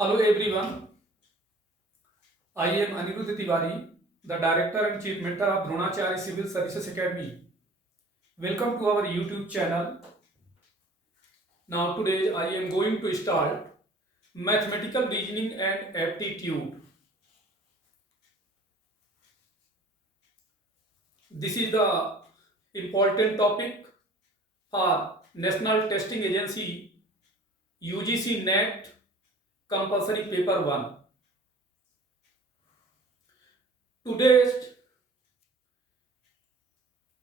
Hello everyone, I am Anirudh Tiwari, the Director and Chief Mentor of Dronacharya Civil Services Academy. Welcome to our YouTube channel. Now today I am going to start Mathematical Reasoning and Aptitude. This is the important topic for National Testing Agency UGC-NET Compulsory Paper 1. Today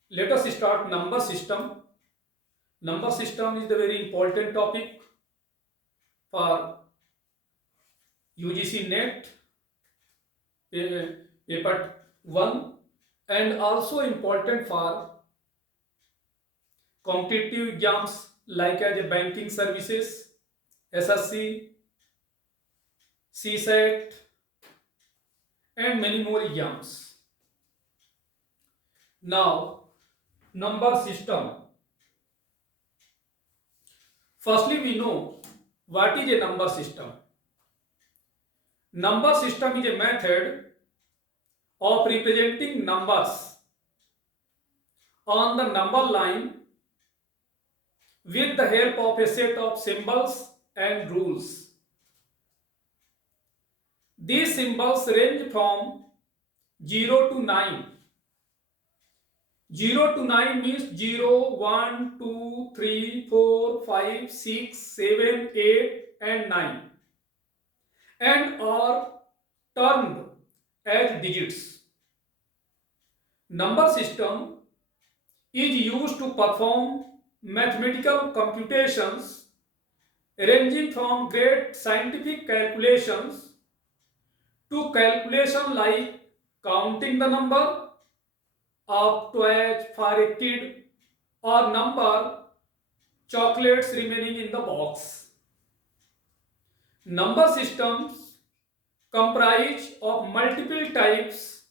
let us start number system. Number system is the very important topic for UGC-NET paper 1 and also important for competitive exams like as a banking services, SSC, CSET and many more exams. Now, number system. Firstly, we know what is a number system. Number system is a method of representing numbers on the number line with the help of a set of symbols and rules. These symbols range from 0 to 9. 0 to 9 means 0, 1, 2, 3, 4, 5, 6, 7, 8 and 9 and are termed as digits. Number system is used to perform mathematical computations ranging from great scientific calculations to calculation like counting the number of toys for a kid or number chocolates remaining in the box. Number systems comprise of multiple types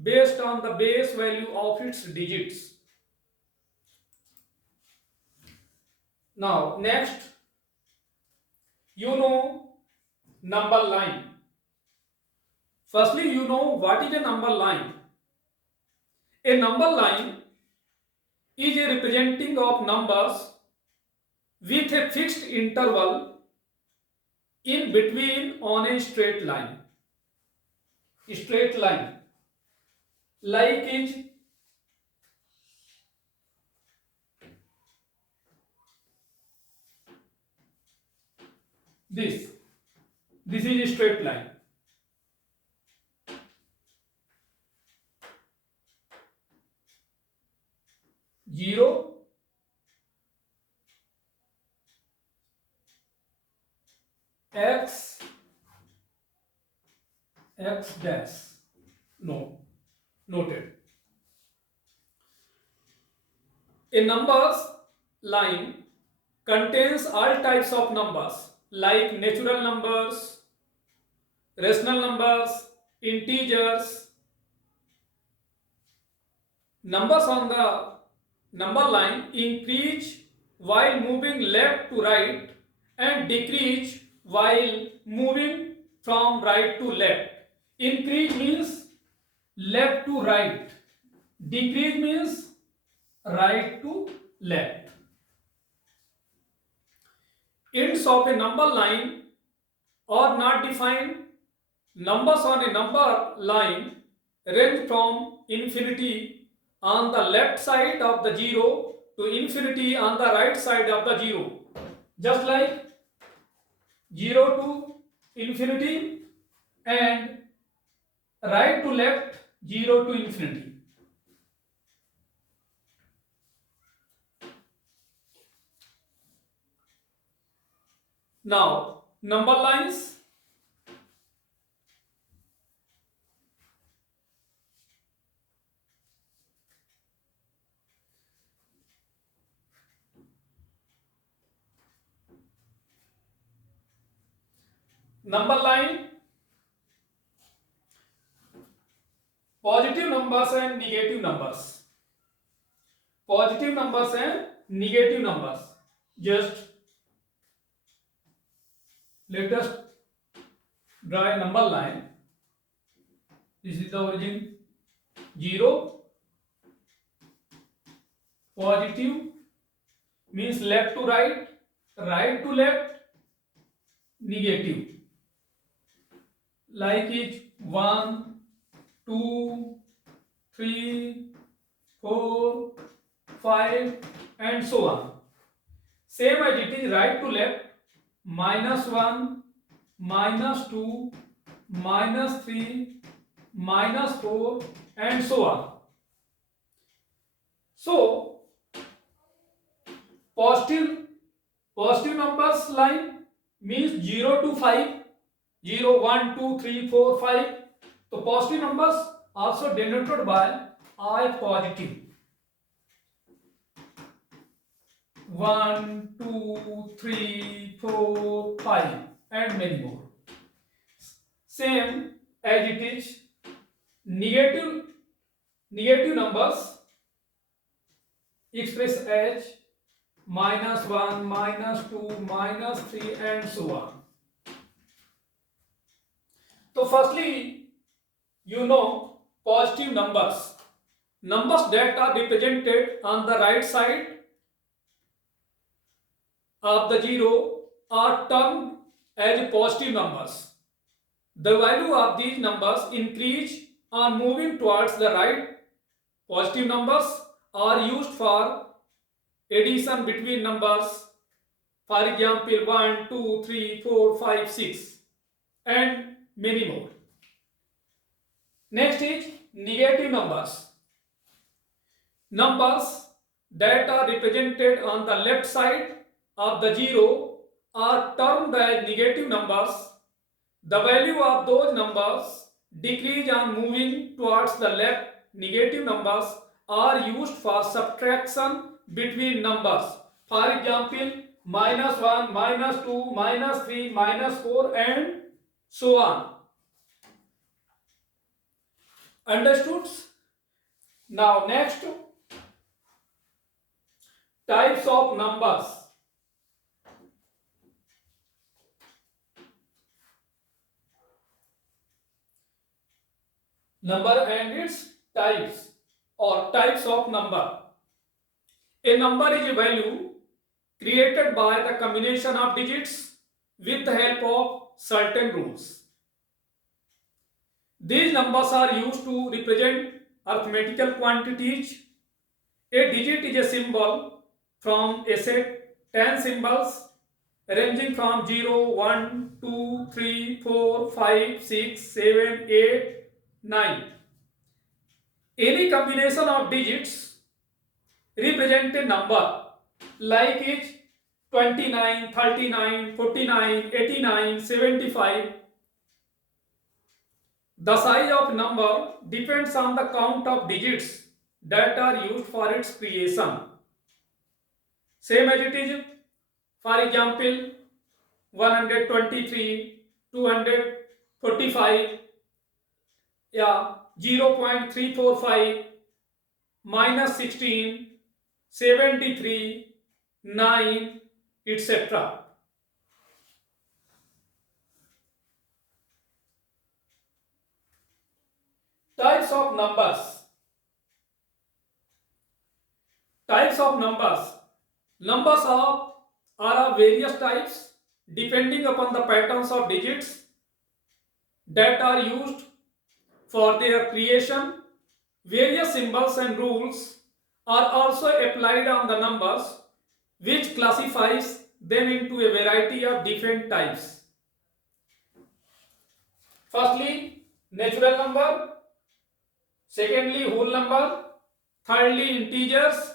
based on the base value of its digits. Now next, you know number line. Firstly, you know what is a number line. A number line is a representing of numbers with a fixed interval in between on a straight line. Straight line like is this. This is a straight line. Zero, x, x dash. No, noted. A numbers line contains all types of numbers like natural numbers, rational numbers, integers. Numbers on the number line increase while moving left to right and decrease while moving from right to left. Increase means left to right. Decrease means right to left. Ends of a number line are not defined. Numbers on a number line range from infinity on the left side of the zero to infinity on the right side of the zero. Just like 0 to infinity and right to left 0 to infinity. Now, number lines. Number line, positive numbers and negative numbers. Positive numbers and negative numbers. Just let us Draw a number line. This is the origin 0, positive means left to right, right to left, negative. Like is 1, 2, 3, 4, 5 and so on. Same as it is right to left, -1, -2, -3, -4 and so on. So positive numbers line means 0 to 5, 0, 1, 2, 3, 4, 5. So positive numbers also denoted by I positive. 1, 2, 3, 4, 5 and many more. Same as it is negative numbers express as -1, -2, -3 and so on. So firstly, you know positive numbers. Numbers that are represented on the right side of the 0 are termed as positive numbers. The value of these numbers increase on moving towards the right. Positive numbers are used for addition between numbers. For example, 1, 2, 3, 4, 5, 6 and many more. Next is negative numbers. Numbers that are represented on the left side of the 0 are termed as negative numbers. The value of those numbers decrease on moving towards the left. Negative numbers are used for subtraction between numbers. For example, -1, -2, -3, -4 and so on. Understood? Now next, types of numbers. Number and its types or types of number. A number is a value created by the combination of digits with the help of certain rules. These numbers are used to represent arithmetical quantities. A digit is a symbol from a set 10 symbols ranging from 0, 1, 2, 3, 4, 5, 6, 7, 8, 9. Any combination of digits represent a number like it 29, 39, 49, 89, 75. The size of number depends on the count of digits that are used for its creation. Same as it is, for example, 123, 245, yeah, 0.345, -16, 73, 9, etc. Types of numbers. Types of numbers. Numbers are of various types depending upon the patterns of digits that are used for their creation. Various symbols and rules are also applied on the numbers, which classifies them into a variety of different types. Firstly, natural number. Secondly, whole number. Thirdly, integers.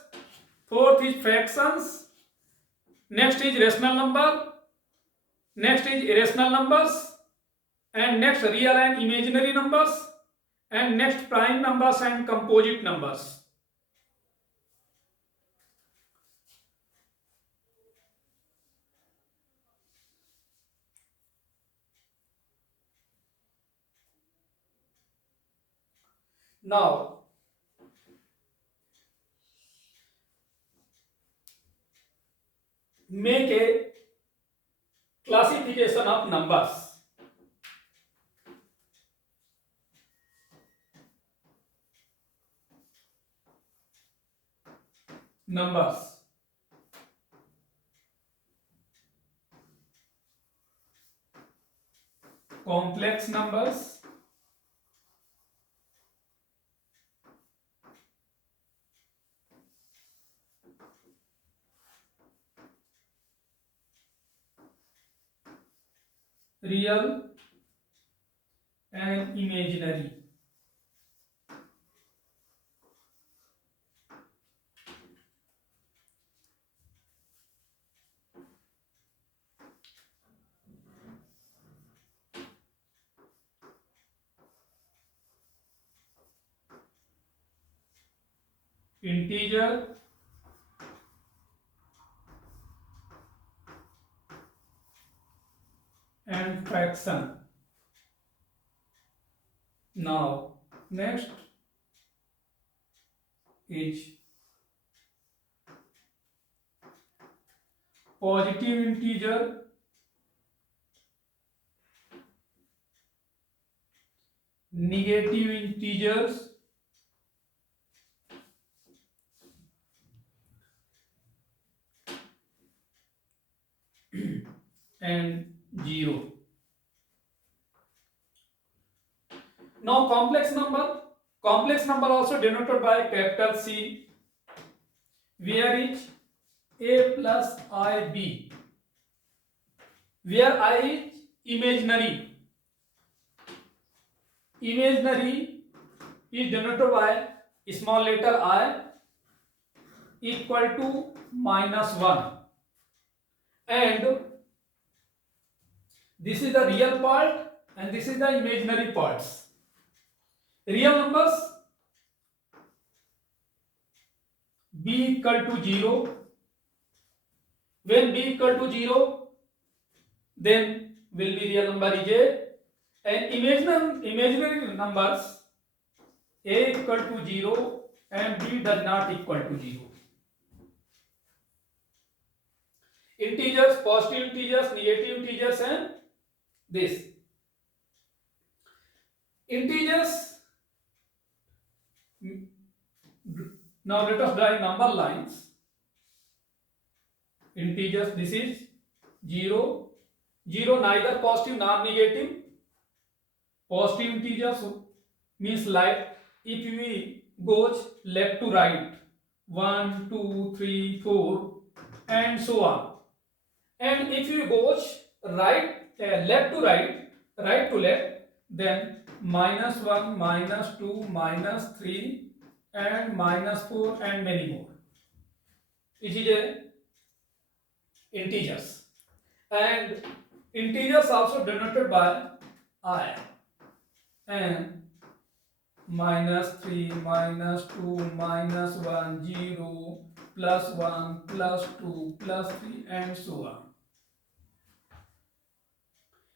Fourth is fractions. Next is rational number. Next is irrational numbers. And next, real and imaginary numbers. And next, prime numbers and composite numbers. Now, make a classification of numbers. numbers. Complex numbers, real and imaginary. Integer and fraction. Now next is positive integer, negative integers, and 0. Now complex number. Complex number also denoted by capital C, where is a plus ib, where I is imaginary. Imaginary is denoted by small letter I equal to -1, and this is the real part and this is the imaginary parts. Real numbers b equal to 0. When b equal to 0, then will be real number is a, and imaginary numbers a equal to 0 and b does not equal to 0. Integers, positive integers, negative integers, and this. Integers. Now let us draw number lines. Integers, this is 0, 0 neither positive nor negative. Positive integers means like if we goes left to right, 1, 2, 3, 4, and so on. And if you goes left to right, right to left, then -1, -2, -3, and -4, and many more. It is a integers, and integers also denoted by I, and -3, -2, -1, 0, +1, +2, +3, and so on.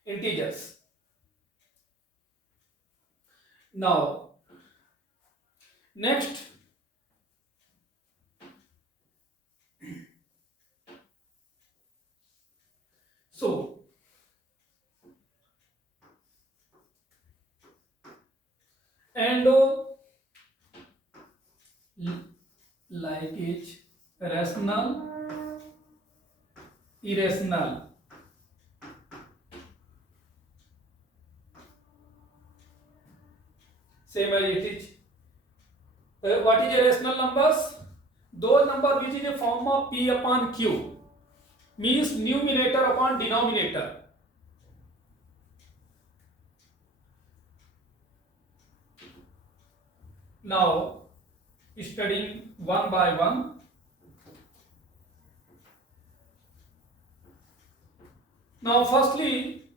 Integers. Now next, so and like it rational, irrational. Same as it is. What is a rational numbers? Those number which is a form of p upon q, means numerator upon denominator. Now studying one by one. Now firstly,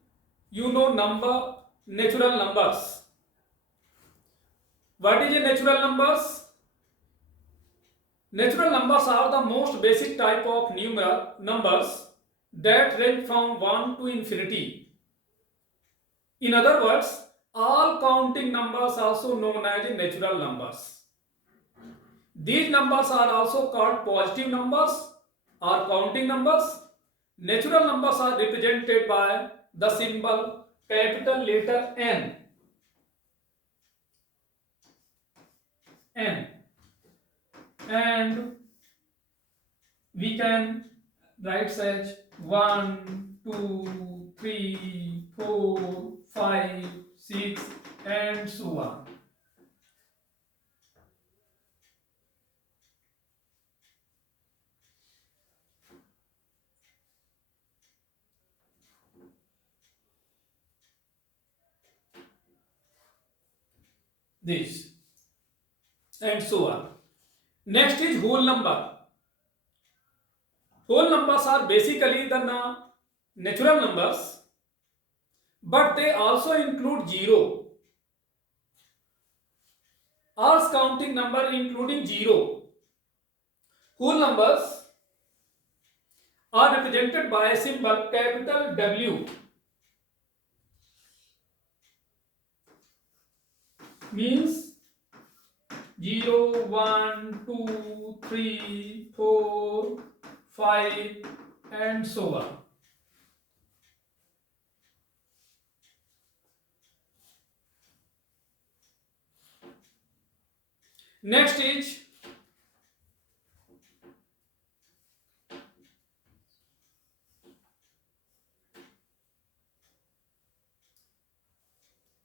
you know natural numbers. What is a natural numbers? Natural numbers are the most basic type of numbers that range from 1 to infinity. In other words, all counting numbers also known as natural numbers. These numbers are also called positive numbers or counting numbers. Natural numbers are represented by the symbol capital letter N. And we can write such 1, 2, 3, 4, 5, 6 and so on. This and so on. Next is whole number. Whole numbers are basically the natural numbers, but they also include zero. All counting number including zero. Whole numbers are represented by a symbol capital W, means 0, 1, 2, 3, 4, 5 and so on. Next is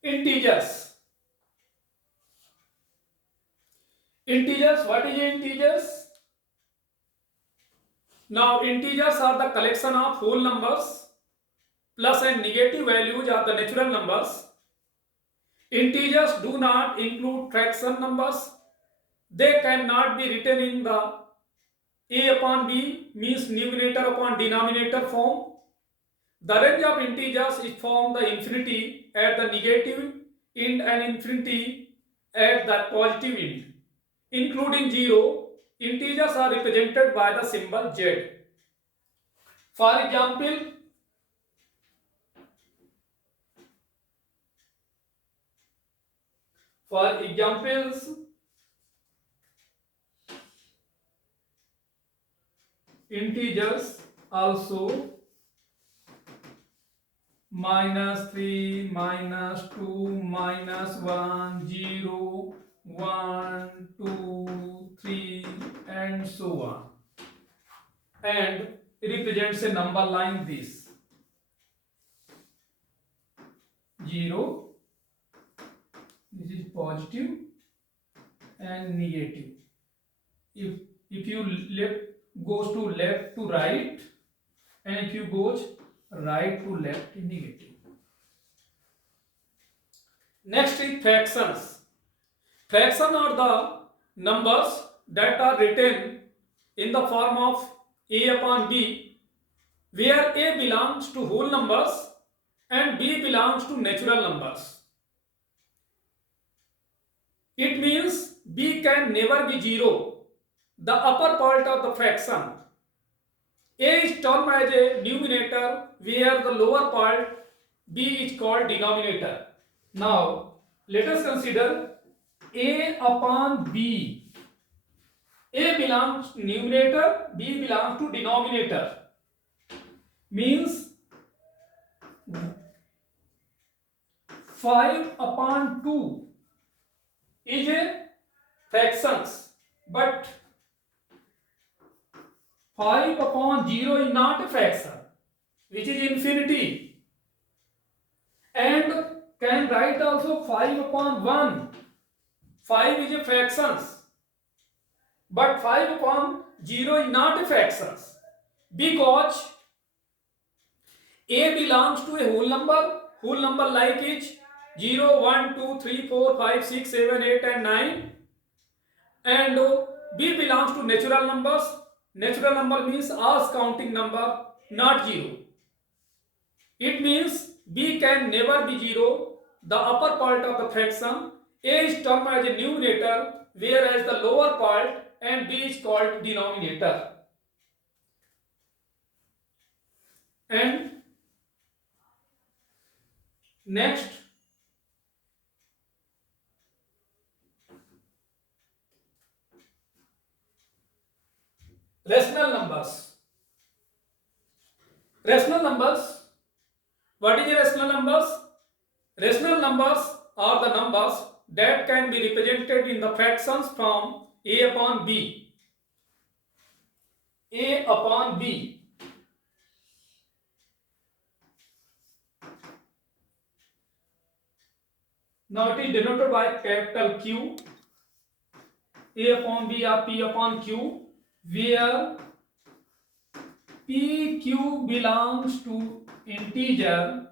integers. Integers, what is integers? Now integers are the collection of whole numbers plus and negative values are the natural numbers. Integers do not include fraction numbers. They cannot be written in the a upon b, means numerator upon denominator form. The range of integers is from the infinity at the negative end and infinity at the positive end. Including 0, integers are represented by the symbol z. For example, for examples, integers also -3, -2, -1, 0, 1, 2, 3 and so on, and represents a number like this: 0, this is positive and negative. If you left goes to left to right, and if you goes right to left, negative. Next is fractions. Fractions are the numbers that are written in the form of a upon b, where a belongs to whole numbers and b belongs to natural numbers. It means b can never be 0, the upper part of the fraction. A is termed as a numerator, where the lower part b is called denominator. Now let us consider a upon b. A belongs to numerator, b belongs to denominator. Means 5 upon 2 is a fractions, but 5 upon 0 is not a fraction, which is infinity. And can write also 5 upon 1. 5 is a fractions, but 5 upon 0 is not a fractions, because a belongs to a whole number like is 0, 1, 2, 3, 4, 5, 6, 7, 8 and 9, and b belongs to natural numbers. Natural number means all counting number, not 0. It means b can never be 0, the upper part of the fraction. A is termed as a numerator, whereas the lower part and b is called denominator. And next, rational numbers. Rational numbers. What is a rational numbers? Rational numbers are the numbers that can be represented in the fractions from a upon b. A upon B. Now it is denoted by capital Q. A upon B or P upon Q, where PQ belongs to integer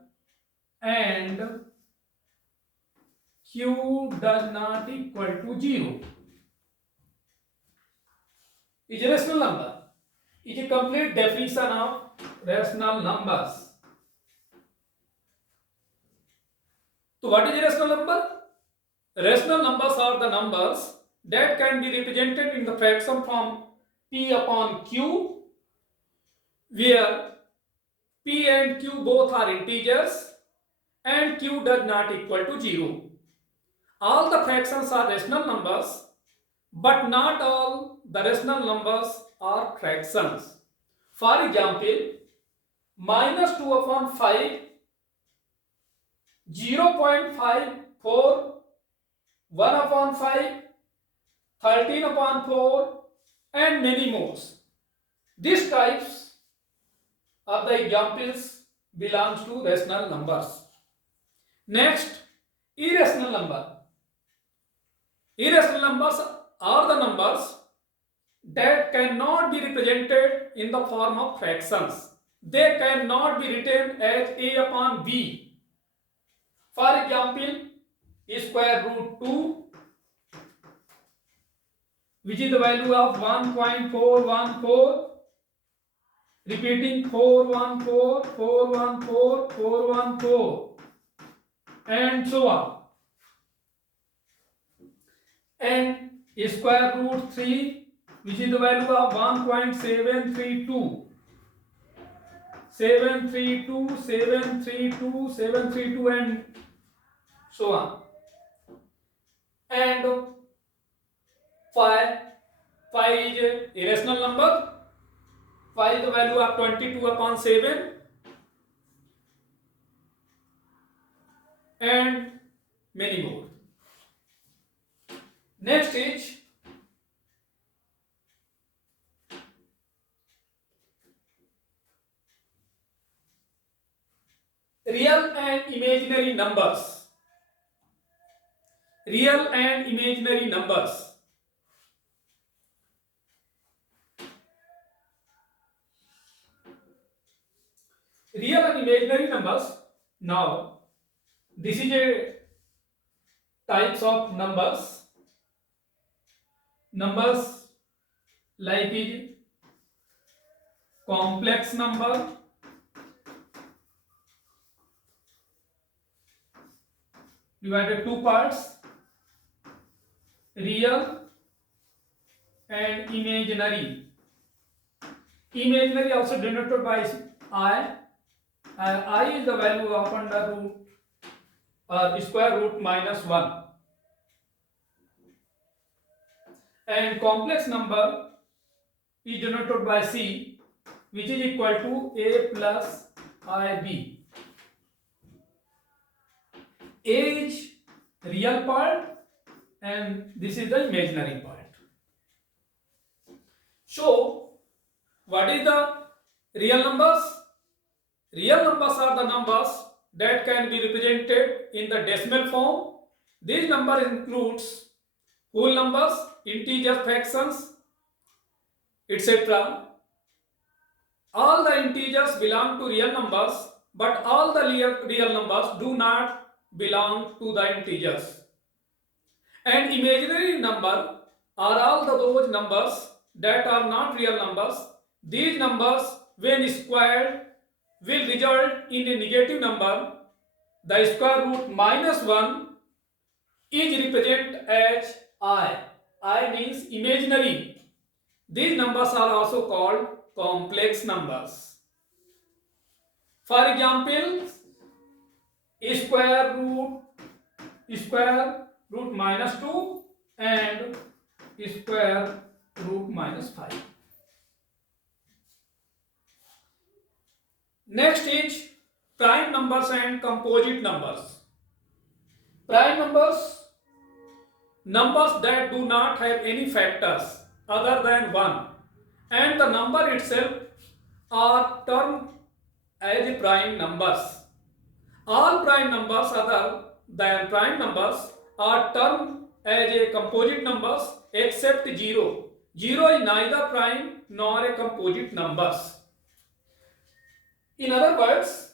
and Q does not equal to 0. Is a rational number. It is a complete definition of rational numbers. So what is a rational number? Rational numbers are the numbers that can be represented in the fraction form P upon Q, where P and Q both are integers and Q does not equal to 0. All the fractions are rational numbers, but not all the rational numbers are fractions. For example, minus 2 upon 5, 0.54, 1 upon 5, 13 upon 4, and many more. These types of the examples belongs to rational numbers. Next, irrational number. Irrational numbers are the numbers that cannot be represented in the form of fractions. They cannot be written as A upon B. For example, square root 2, which is the value of 1.414, repeating 414, 414, 414, and so on. And square root 3, which is the value of 1.732, 732, 732, 732, and so on. And 5 is a irrational number. 5 is the value of 22 upon 7, and many more. Next is real and imaginary numbers. Real and imaginary numbers. Real and imaginary numbers. Now, this is a types of numbers. Numbers like is complex number, divided two parts, real and imaginary. Imaginary also denoted by I. I is the value of under root or square root minus 1. And complex number is denoted by C, which is equal to A plus IB. A is real part and this is the imaginary part. So, what is the real numbers? Real numbers are the numbers that can be represented in the decimal form. These numbers includes whole numbers, integer fractions, etc. All the integers belong to real numbers, but all the real numbers do not belong to the integers. And imaginary number are all those numbers that are not real numbers. These numbers, when squared, will result in a negative number. The square root minus 1 is represented as I. I means imaginary. These numbers are also called complex numbers. For example, square root minus 2 and square root minus 5. Next is prime numbers and composite numbers. Prime numbers, numbers that do not have any factors other than 1 and the number itself are termed as prime numbers. All prime numbers other than prime numbers are termed as a composite numbers except 0. 0 is neither prime nor a composite numbers. In other words,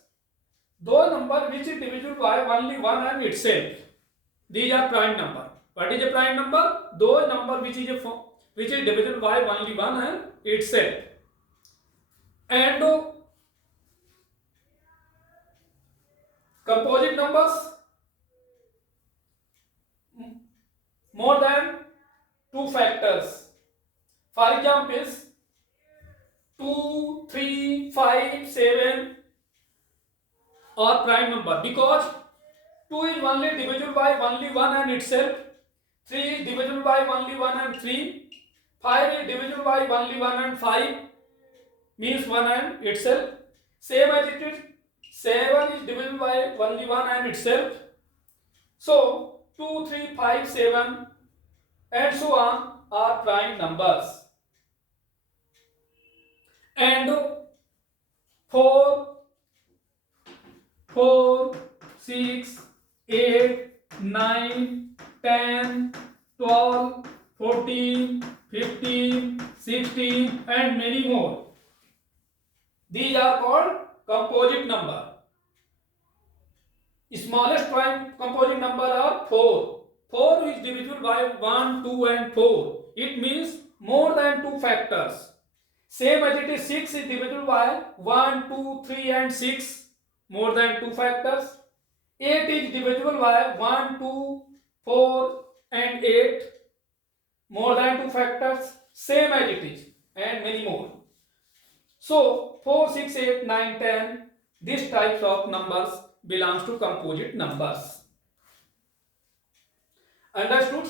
those numbers which is divisible by only one and itself, these are prime number. What is a prime number? Those number which is divisible by only one and itself. And composite numbers more than two factors. For example, 2, 3, 5, 7 are prime number because 2 is only divisible by only 1 and itself, 3 is divisible by only 1 and 3, 5 is divisible by only 1 and 5 means 1 and itself. Same as it is, 7 is divisible by only 1 and itself. So 2, 3, 5, 7 and so on are prime numbers. And 4, 6, 8, 9, 10, 12, 14, 15, 16 and many more. These are called composite number. Smallest prime composite number are 4. 4 is divisible by 1, 2 and 4. It means more than 2 factors. Same as it is 6 is divisible by 1, 2, 3 and 6. More than 2 factors. 8 is divisible by 1, 2, 4 and 8. More than 2 factors. Same as it is and many more. So 4, 6, 8, 9, 10. These types of numbers belongs to composite numbers. Understood?